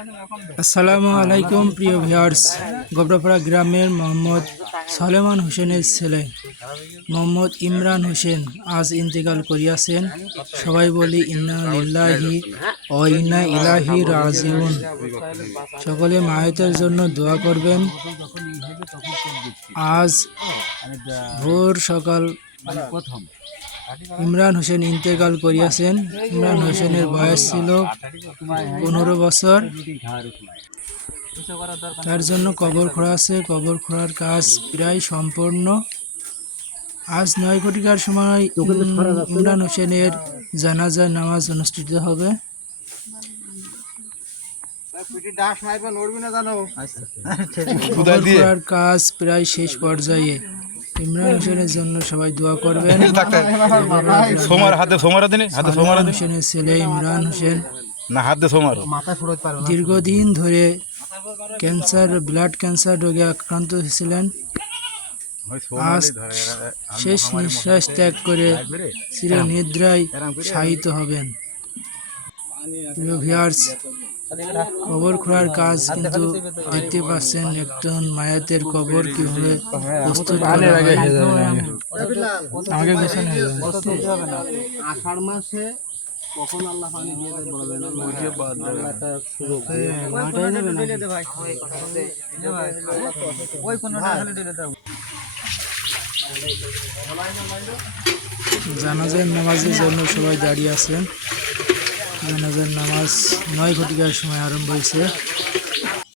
আসসালামু আলাইকুম প্রিয় ভিউয়ার্স। গোবরাপাড়া গ্রামের মোহাম্মদ সলেমান হোসেনের ছেলে মোহাম্মদ ইমরান হোসেন আজ ইন্তেকাল করিয়াছেন। সবাই বলি ইন্না লিল্লাহি ওয়া ইন্না ইলাইহি রাজিউন। সকলে মায়ের জন্য দোয়া করবেন। আজ ভোর সকাল ইমরান হোসেন ইন্তেকাল করিয়াছেন। ইমরান হোসেনের বয়স ছিল 15 বছর। তার জন্য কবর খোঁড়া আছে। কবর খোঁড়ার কাজ প্রায় সম্পূর্ণ। আজ 9 ঘটিকার সময় ইমরান হোসেনের জানাজা নামাজ অনুষ্ঠিত হবে। কবর খোঁড়ার কাজ প্রায় শেষ পর্যায়ে। ইমরান হোসেনের জন্য সবাই দোয়া করবেন। ইমরান হোসেনের ছেলে ইমরান হোসেন দীর্ঘদিন ধরে ব্লাড ক্যান্সার রোগে আক্রান্ত ছিলেন। আজ শেষ নিঃশ্বাস ত্যাগ করে চিরনিদ্রায় শায়িত হবেন। ভিউয়ার্স, কবর খোঁড়ার কাজ কিন্তু দেখতে পাচ্ছেন একজন মায়াতের কবর কিভাবে প্রস্তুত করা হয়। আষাঢ় মাসে কখন আল্লাহ পানি দিয়ে বলবেন জানাজার নামাজের জন্য সবাই দাঁড়িয়ে আছেন। জানাজার নামাজ 9 ঘটিকার সময় আরম্ভ হয়েছে।